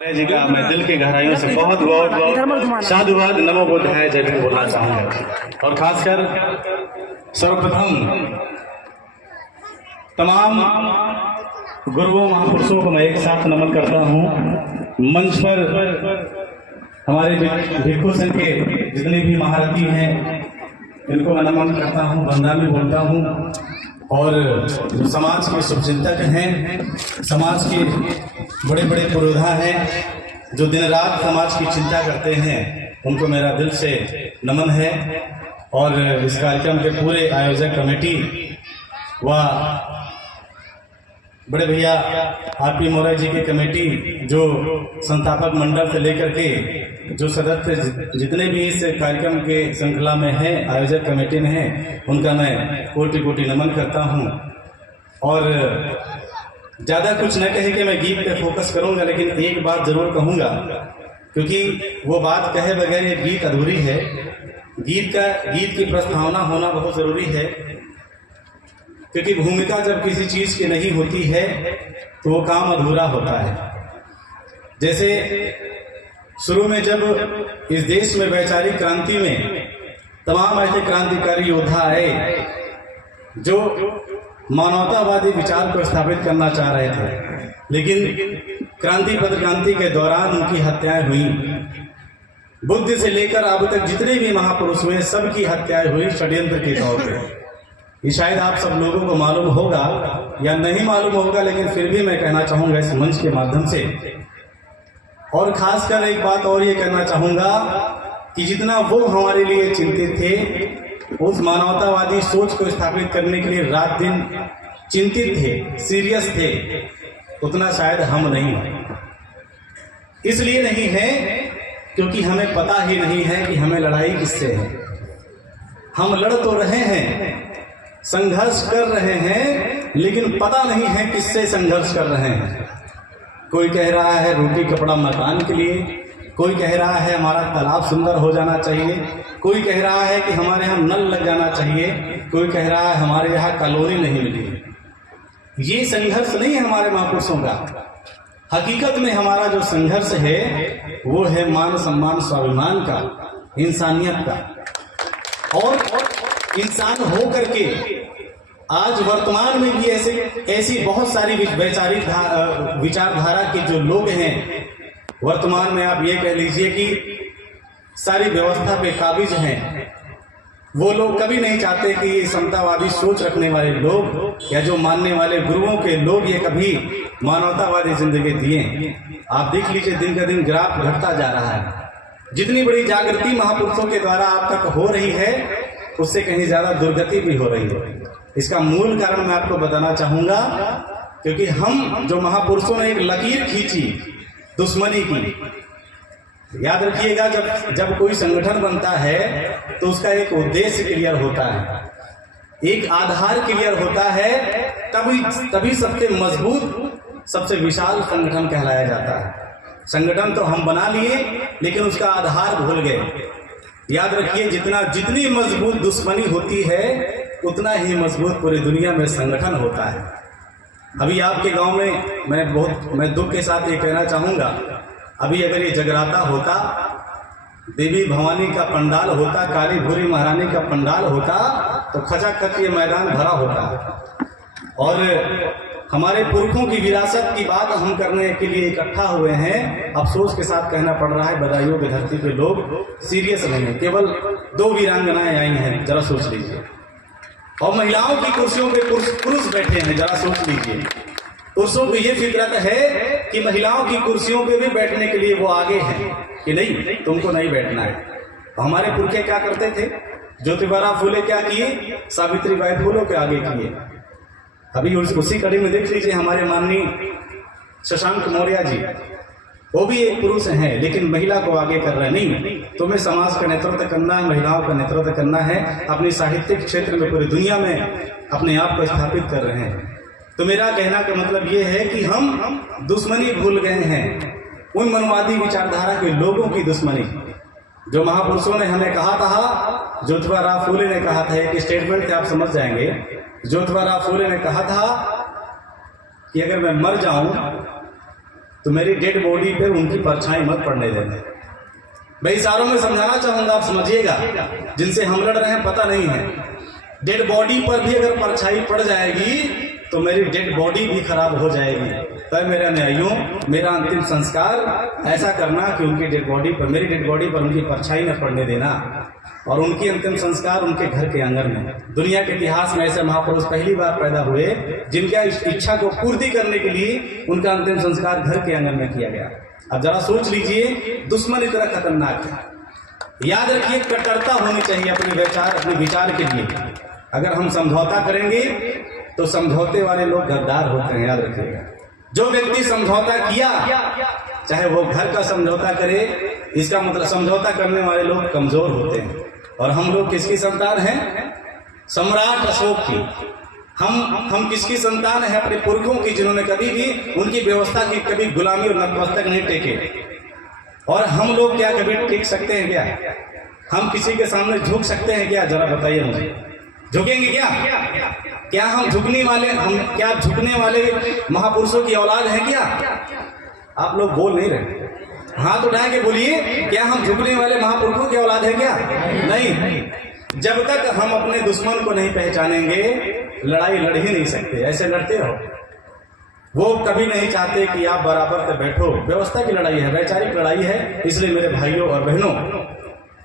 जी का मैं दिल की गहराइयों से बहुत बहुत बहुत साधुवाद नमो बुद्धाय जय भीम बोलना चाहूंगा। और खासकर सर्वप्रथम तमाम गुरुओं महापुरुषों को मैं एक साथ नमन करता हूं। मंच पर हमारे भिक्षु संघ के जितने भी महारथी हैं इनको मैं नमन करता हूं, वंदना भी बोलता हूं। और जो समाज के शुभचिंतक हैं, समाज के बड़े बड़े पुरोधा हैं जो दिन रात समाज की चिंता करते हैं, उनको मेरा दिल से नमन है। और इस कार्यक्रम के पूरे आयोजक कमेटी व बड़े भैया आरपी मौर्य जी की कमेटी, जो संस्थापक मंडल से लेकर के जो सदस्य जितने भी इस कार्यक्रम के श्रृंखला में हैं, आयोजक कमेटी में हैं, उनका मैं कोटि कोटि नमन करता हूं। और ज़्यादा कुछ न कहे कि मैं गीत पे फोकस करूंगा, लेकिन एक बात जरूर कहूंगा, क्योंकि वो बात कहे बगैर ये गीत अधूरी है। गीत की प्रस्तावना होना बहुत ज़रूरी है, क्योंकि भूमिका जब किसी चीज की नहीं होती है तो वो काम अधूरा होता है। जैसे शुरू में जब इस देश में वैचारिक क्रांति में तमाम ऐसे क्रांतिकारी योद्धा आए जो मानवतावादी विचार को स्थापित करना चाह रहे थे, लेकिन क्रांति के दौरान उनकी हत्याएं हुई। बुद्ध से लेकर अब तक जितने भी महापुरुष हुए सबकी हत्याएं हुई षड्यंत्र के तौर पर। ये शायद आप सब लोगों को मालूम होगा या नहीं मालूम होगा, लेकिन फिर भी मैं कहना चाहूंगा इस मंच के माध्यम से। और खासकर एक बात और ये कहना चाहूंगा कि जितना वो हमारे लिए चिंतित थे, उस मानवतावादी सोच को स्थापित करने के लिए रात दिन चिंतित थे, सीरियस थे, उतना शायद हम नहीं हैं। इसलिए नहीं है क्योंकि हमें पता ही नहीं है कि हमें लड़ाई किससे है। हम लड़ तो रहे हैं, संघर्ष कर रहे हैं, लेकिन पता नहीं है किससे संघर्ष कर रहे हैं। कोई कह रहा है रोटी कपड़ा मकान के लिए, कोई कह रहा है हमारा तालाब सुंदर हो जाना चाहिए, कोई कह रहा है कि हमारे यहाँ नल लग जाना चाहिए, कोई कह रहा है हमारे यहाँ कॉलोनी नहीं मिली। ये संघर्ष नहीं है हमारे महापुरुषों का। हकीकत में हमारा जो संघर्ष है वो है मान सम्मान स्वाभिमान का, इंसानियत का। और इंसान हो करके आज वर्तमान में भी ऐसी बहुत सारी वैचारिक विचारधारा के जो लोग हैं, वर्तमान में आप ये कह लीजिए कि सारी व्यवस्था पे काबिज हैं। वो लोग कभी नहीं चाहते कि समतावादी सोच रखने वाले लोग या जो मानने वाले गुरुओं के लोग ये कभी मानवतावादी जिंदगी दिए। आप देख लीजिए दिन का दिन ग्राफ घटता जा रहा है। जितनी बड़ी जागृति महापुरुषों के द्वारा आप तक हो रही है, उससे कहीं ज्यादा दुर्गति भी हो रही है। इसका मूल कारण मैं आपको बताना चाहूंगा, क्योंकि हम जो महापुरुषों ने एक लकीर खींची दुश्मनी की। याद रखिएगा, जब कोई संगठन बनता है तो उसका एक उद्देश्य क्लियर होता है, एक आधार क्लियर होता है, तभी सबसे मजबूत सबसे विशाल संगठन कहलाया जाता है। संगठन तो हम बना लिए, लेकिन उसका आधार भूल गए। याद रखिए, जितनी मजबूत दुश्मनी होती है उतना ही मजबूत पूरी दुनिया में संगठन होता है। अभी आपके गांव में मैं दुख के साथ ये कहना चाहूंगा, अभी अगर ये जगराता होता, देवी भवानी का पंडाल होता, काली भूरी महारानी का पंडाल होता, तो खचाखच ये मैदान भरा होता। और हमारे पुरखों की विरासत की बात हम करने के लिए इकट्ठा हुए हैं। अफसोस के साथ कहना पड़ रहा है, बदायूं की धरती पे लोग सीरियस नहीं है। केवल 2 वीरांगनाएं आई हैं, जरा सोच लीजिए। और महिलाओं की कुर्सियों पे पुरुष बैठे हैं, जरा सोच लीजिए। पुरुषों की ये फितरत है कि महिलाओं की कुर्सियों पे भी बैठने के लिए वो आगे हैं कि नहीं, तुमको नहीं बैठना है। हमारे पुरखे क्या करते थे? ज्योतिबा फूले क्या किए? सावित्रीबाई फूलों के आगे किए। अभी उसी कड़ी में देख लीजिए, हमारे माननीय शशांक मौर्य जी, वो भी एक पुरुष हैं, लेकिन महिला को आगे कर रहे नहीं। तुम्हें समाज का नेतृत्व करना है, महिलाओं का नेतृत्व करना है, अपनी साहित्यिक क्षेत्र में पूरी दुनिया में अपने आप को स्थापित कर रहे हैं। तो मेरा कहना का मतलब ये है कि हम दुश्मनी भूल गए हैं, उन मनवादी विचारधारा के लोगों की दुश्मनी। जो महापुरुषों ने हमें कहा था, ज्योतिबा फूले ने कहा था, एक स्टेटमेंट थे, आप समझ जाएंगे। ज्योतिबा फूले ने कहा था कि अगर मैं मर जाऊं तो मेरी डेड बॉडी पे उनकी परछाई मत पड़ने देना। मैं इशारों में समझाना चाहूंगा, आप समझिएगा। जिनसे हम लड़ रहे हैं पता नहीं है, डेड बॉडी पर भी अगर परछाई पड़ जाएगी तो मेरी डेड बॉडी भी खराब हो जाएगी। तब मेरे न्यायियों, मेरा अंतिम संस्कार ऐसा करना कि उनकी डेड बॉडी पर, मेरी डेड बॉडी पर उनकी परछाई न पड़ने देना, और उनकी अंतिम संस्कार उनके घर के आंगन में। दुनिया के इतिहास में ऐसे महापुरुष पहली बार पैदा हुए जिनका इस इच्छा को पूर्ति करने के लिए उनका अंतिम संस्कार घर के आंगन में किया गया। अब जरा सोच लीजिए, दुश्मन इतना खतरनाक है। याद रखिए, कट्टरता होनी चाहिए अपने विचार के लिए। अगर हम समझौता करेंगे तो समझौते वाले लोग गद्दार होते हैं, याद रखिएगा। जो व्यक्ति समझौता किया, चाहे वो घर का समझौता करे, इसका मतलब समझौता करने वाले लोग कमजोर होते हैं। और हम लोग किसकी संतान हैं? सम्राट अशोक की। हम किसकी संतान है? अपने पुरखों की, जिन्होंने कभी भी उनकी व्यवस्था की कभी गुलामी और नतमस्तक नहीं टेके। और हम लोग क्या कभी टिक सकते हैं क्या? हम किसी के सामने झुक सकते हैं क्या? जरा बताइए मुझे, झुकेंगे क्या? क्या हम झुकने वाले महापुरुषों की औलाद हैं क्या? आप लोग बोल नहीं रहे, हाथ उठा के बोलिए, क्या हम झुकने वाले महापुरुषों की औलाद है क्या? नहीं। जब तक हम अपने दुश्मन को नहीं पहचानेंगे, लड़ाई लड़ ही नहीं सकते। ऐसे लड़ते हो, वो कभी नहीं चाहते कि आप बराबर से बैठो। व्यवस्था की लड़ाई है, वैचारिक लड़ाई है। इसलिए मेरे भाइयों और बहनों,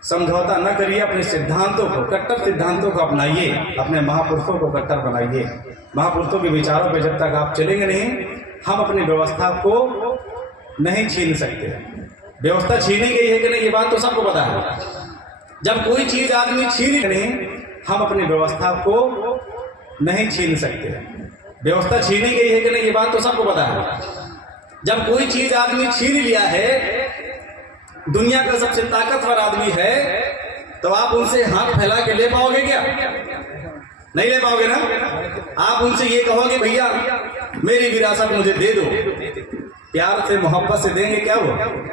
समझौता न करिए। अपने सिद्धांतों को, कट्टर सिद्धांतों को अपनाइए, अपने महापुरुषों को कट्टर बनाइए। महापुरुषों के विचारों पर जब तक आप चलेंगे नहीं, हम अपनी व्यवस्था को नहीं छीन सकते। व्यवस्था छीनी गई है कि नहीं, ये बात तो सबको पता है। जब कोई चीज आदमी छीन नहीं, हम अपनी व्यवस्था को नहीं छीन सकते। व्यवस्था छीनी गई है कि नहीं, ये बात तो सबको पता है। जब कोई चीज आदमी छीन लिया है, दुनिया का सबसे ताकतवर आदमी है, तो आप उनसे हाथ फैला के ले पाओगे क्या? नहीं ले पाओगे ना। आप उनसे ये कहोगे, भैया मेरी विरासत मुझे दे दो, प्यार से मोहब्बत से देंगे क्या? वो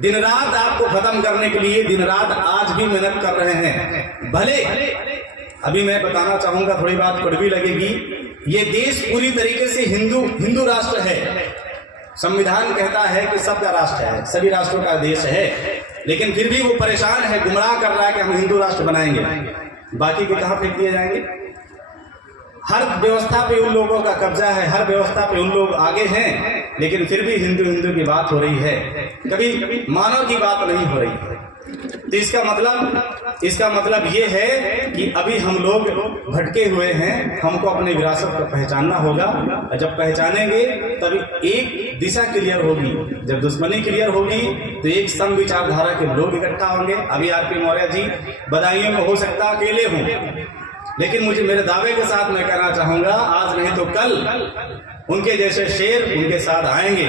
दिन रात आपको खत्म करने के लिए, दिन रात आज भी मेहनत कर रहे हैं। भले अभी मैं बताना चाहूंगा, थोड़ी बात कड़वी लगेगी, ये देश पूरी तरीके से हिंदू राष्ट्र है। संविधान कहता है कि सबका राष्ट्र है, सभी राष्ट्रों का देश है, लेकिन फिर भी वो परेशान है, गुमराह कर रहा है कि हम हिंदू राष्ट्र बनाएंगे। बाकी के कहां फेंक दिए जाएंगे? हर व्यवस्था पे उन लोगों का कब्जा है, हर व्यवस्था पे उन लोग आगे हैं, लेकिन फिर भी हिंदू की बात हो रही है, कभी मानव की बात नहीं हो रही है। तो इसका मतलब ये है कि अभी हम लोग भटके हुए हैं। हमको अपनी विरासत को पहचानना होगा। जब पहचानेंगे तभी एक दिशा क्लियर होगी। जब दुश्मनी क्लियर होगी तो एक सम विचारधारा के लोग इकट्ठा होंगे। अभी आरपी मौर्य जी बदायूं में हो सकता अकेले हों, लेकिन मुझे मेरे दावे के साथ मैं कहना चाहूंगा, आज नहीं तो कल उनके जैसे शेर उनके साथ आएंगे।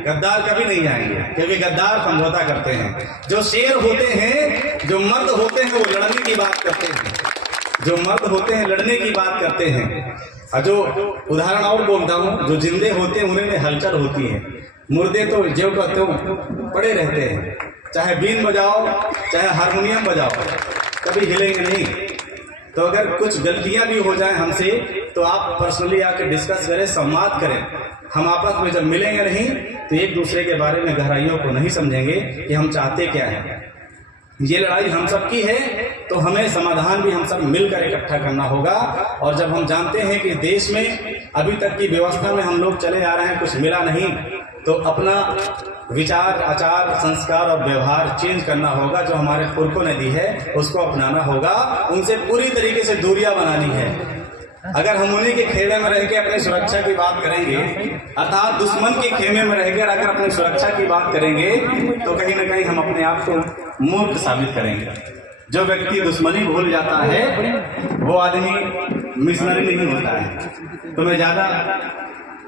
गद्दार कभी नहीं आएंगे, क्योंकि गद्दार समझौता करते हैं। जो शेर होते हैं, जो मर्द होते हैं, वो लड़ने की बात करते हैं। जो मर्द होते हैं लड़ने की बात करते हैं। और जो उदाहरण और बोलता हूँ, जो जिंदे होते हैं उन्हें हलचल होती है। मुर्दे तो ज्यों का त्यों पड़े रहते हैं, चाहे बीन बजाओ चाहे हारमोनियम बजाओ, कभी हिलेंगे नहीं। तो अगर कुछ गलतियां भी हो जाएं हमसे, तो आप पर्सनली आके डिस्कस करें, संवाद करें। हम आपस में जब मिलेंगे नहीं तो एक दूसरे के बारे में गहराइयों को नहीं समझेंगे कि हम चाहते क्या हैं। ये लड़ाई हम सब की है, तो हमें समाधान भी हम सब मिलकर इकट्ठा करना होगा। और जब हम जानते हैं कि देश में अभी तक की व्यवस्था में हम लोग चले आ रहे हैं, कुछ मिला नहीं, तो अपना विचार, आचार, संस्कार और व्यवहार चेंज करना होगा। जो हमारे पुरखों ने दी है उसको अपनाना होगा, उनसे पूरी तरीके से दूरियां बनानी है। अगर हम उन्हीं के खेमे में रह के अपनी सुरक्षा की बात करेंगे, अर्थात दुश्मन के खेमे में रहकर अगर अपनी सुरक्षा की बात करेंगे, तो कहीं ना कहीं हम अपने आप को मूर्ख साबित करेंगे। जो व्यक्ति दुश्मनी भूल जाता है वो आदमी मिशनरी नहीं होता है। तो मैं ज्यादा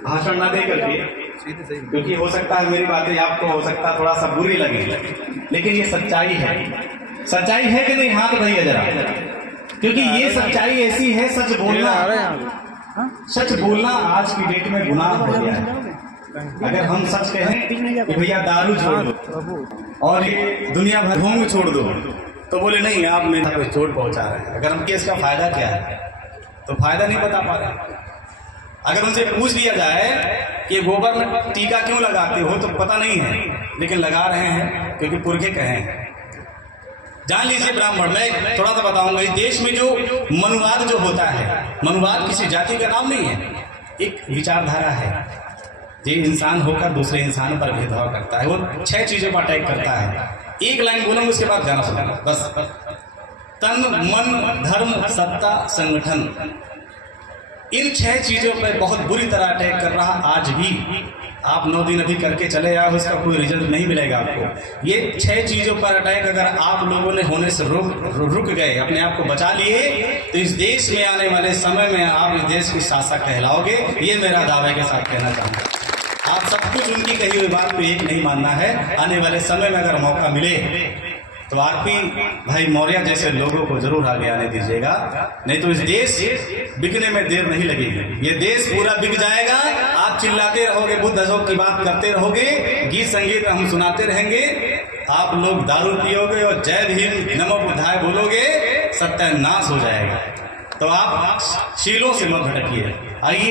भाषण ना दे करके, क्योंकि हो सकता है मेरी बातें आपको हो सकता है थोड़ा सा बुरी लगे, लेकिन ये सच्चाई है। सच्चाई है कि नहीं? हाथ उठाइए जरा, क्योंकि ये सच्चाई ऐसी है। सच बोलना आज की डेट में गुनाह हो गया है। अगर हम सच कहें कि भैया दारू छोड़ दो और ये दुनिया भर घूम छोड़ दो, तो बोले नहीं आप मेरे को चोट पहुंचा रहे हैं। अगर हम इसका फायदा क्या है, तो फायदा नहीं बता पा रहे। अगर उनसे पूछ लिया जाए कि गोबर में टीका क्यों लगाते हो, तो पता नहीं है, लेकिन लगा रहे हैं क्योंकि पुरखे कहे हैं। जान लीजिए ब्राह्मण, मैं थोड़ा सा बताऊंगा। इस देश में जो मनुवाद जो होता है, मनुवाद किसी जाति का नाम नहीं है, एक विचारधारा है। ये इंसान होकर दूसरे इंसान पर भेदभाव करता है, वो 6 चीजों पर अटैक करता है। एक लाइन बोलूंगा, उसके बाद गाना सुनाऊंगा बस। तन, मन, धर्म, सत्ता, संगठन, इन 6 चीजों पर बहुत बुरी तरह अटैक कर रहा आज भी। आप 9 दिन अभी करके चले आए, उसका कोई रिजल्ट नहीं मिलेगा आपको। ये 6 चीजों पर अटैक अगर आप लोगों ने होने से रुक गए, अपने आप को बचा लिए, तो इस देश में आने वाले समय में आप इस देश की शासक कहलाओगे। ये मेरा दावे के साथ कहना चाहूँगा। आप सब कुछ उनकी कही हुई बात को एक नहीं मानना है। आने वाले समय में अगर मौका मिले तो आरपी भाई मौर्य जैसे लोगों को जरूर आगे आने दीजिएगा, नहीं तो इस देश बिकने में देर नहीं लगेगी। ये देश पूरा बिक जाएगा। आप चिल्लाते रहोगे, बुद्ध अशोक की बात करते रहोगे, गीत संगीत हम सुनाते रहेंगे, आप लोग दारू पियोगे और जय भीम नमो बुद्धाय बोलोगे, सत्यानाश हो जाएगा। तो आप शीलों से मत भटकिए। आइए,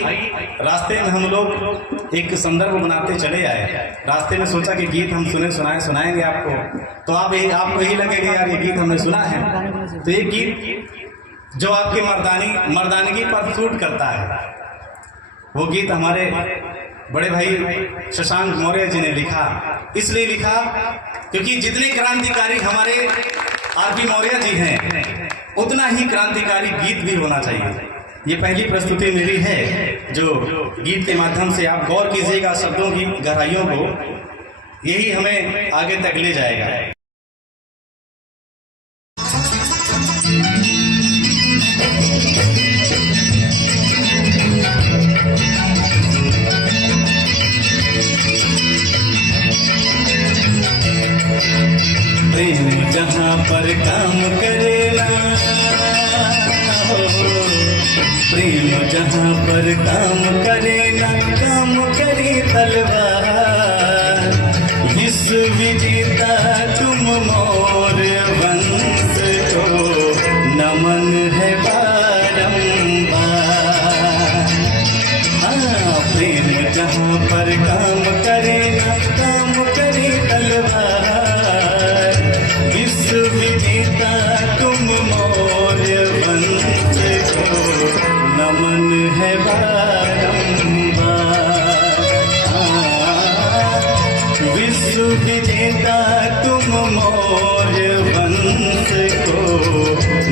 रास्ते में हम लोग एक संदर्भ बनाते चले आए। रास्ते में सोचा कि गीत हम सुनाएंगे आपको, तो आपको यही लगेगा यार ये गीत हमने सुना है। तो ये गीत जो आपकी मर्दानगी पर सूट करता है, वो गीत हमारे बड़े भाई शशांक मौर्य जी ने लिखा। इसलिए लिखा क्योंकि जितने क्रांतिकारी हमारे आरपी मौर्य जी हैं, उतना ही क्रांतिकारी गीत भी होना चाहिए। ये पहली प्रस्तुति मेरी है, जो गीत के माध्यम से आप गौर कीजिएगा शब्दों की गहराइयों को, यही हमें आगे तक ले जाएगा। प्रेम जहाँ पर काम करे ना, प्रेम जहाँ पर काम करे ना, काम करे तलवार। विश्व विजेता तुम मोर वंश को नमन है बारंबार। हाँ, प्रेम जहाँ पर काम करे ना, काम करे तलवार। विश्व विजेता तुम मोर वंश को नमन है बारंबार। विश्व विजेता तुम मोर वंश को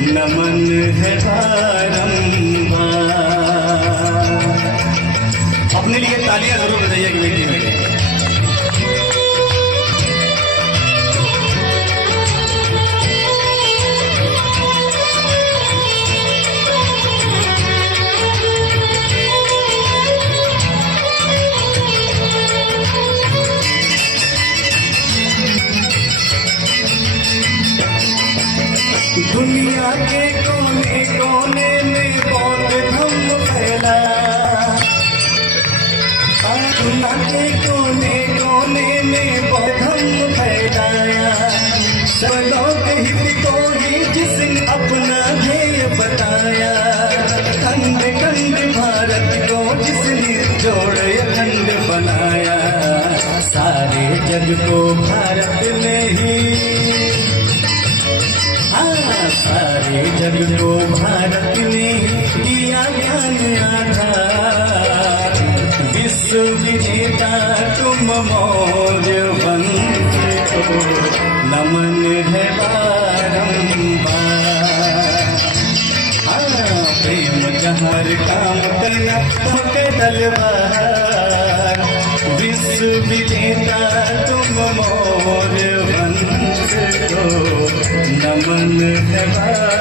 नमन है बारंबार। अपने लिए तालियां जरूर बजाइए कि बेटी बेटी। दुनिया के कोने कोने में बौद्ध धर्म फैला। दुनिया के कोने कोने में बौद्ध धर्म फैलाया। सब लोग हित को ही जिसने अपना ध्येय बताया। खंड खंड भारत को जिसने जोड़ अखंड बनाया। सारे जग को भारत में ही, सारे जग को भारत ने दिया ज्ञान आधार। विश्व विजेता तुम मोर वंश को नमन है बारंबार। हाँ, प्रेम जहाँ काम करना के तलवार। विश्व विजेता तुम मोर वंश को नमन है बारंबार।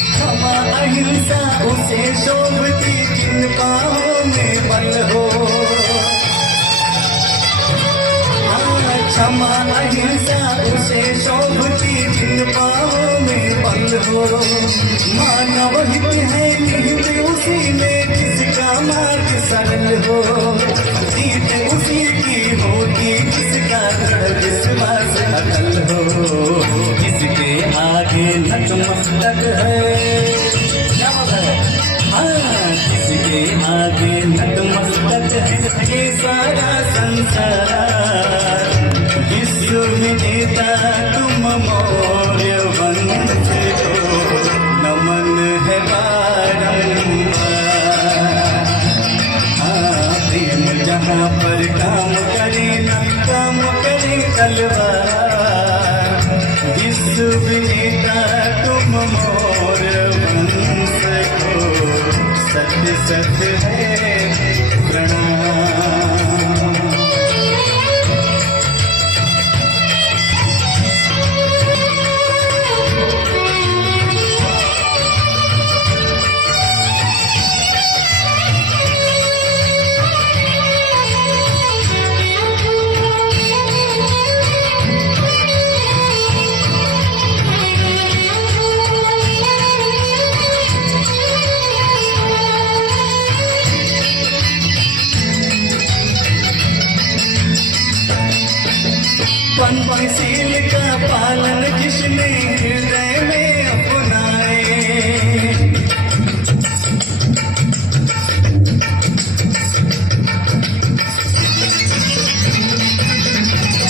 क्षमा अहिंसा उसे शोभती जिन पाँवों में बल हो। क्षमा अहिंसा उसे शोभती जिन पाँवों में बल हो। मानव हित है निहित उसी में जिसका मार्ग सरल हो। जीत उसी की होगी जिसका दृढ़ विश्वास अटल हो। जिसके आगे नतमस्तक है, क्या बात है, हाँ, जिसके आगे नतमस्तक है ये सारा संसार। विश्व विजेता तुम मौर्य वंश को नमन है बारंबार। हाँ, प्रेम जहाँ पर काम करे न काम करे तलवार। विश्व विजेता तुम मौर्य वंश को सत्य सत्य है प्रणाम। पंचशील का पालन जिसने हृदय में अपनाए।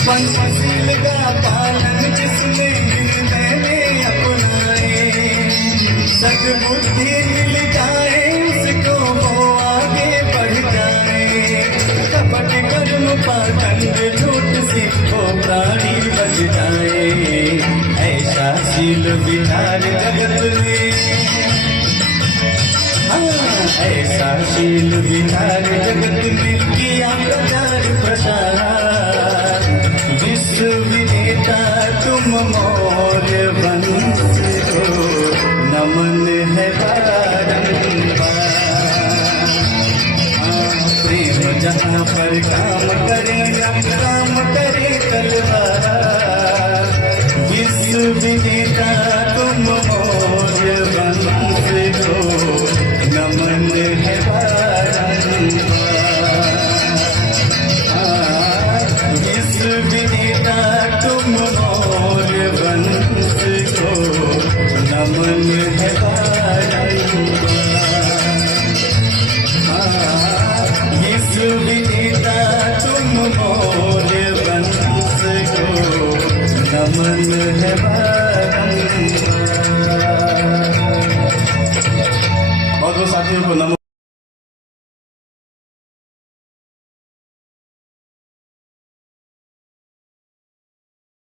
पंचशील का पालन जिसने हृदय में अपनाए। सद्बुद्धि मिल जाए उसको वो आगे बढ़ जाए। कपट कर्म पाखंड झूठ से वो प्राणी बच जाए। ऐसा शील विचार जगत में, हाँ, ऐसा शील विचार जगत में किया प्रचार प्रसार। विश्व विजेता तुम मौर्य वंश को नमन है बारंबार। प्रेम जहाँ पर काम करे न काम करे तलवार। विश्व विजेता तुम मौर्य वंश को नमन है बारंबार। विश्व विजेता तुम मौर्य वंश को नमन है बारंबार। विश्व विजेता तुम मौर्य वंश को नमन है बारंबार। बहुत बहुत साथियों को नमन।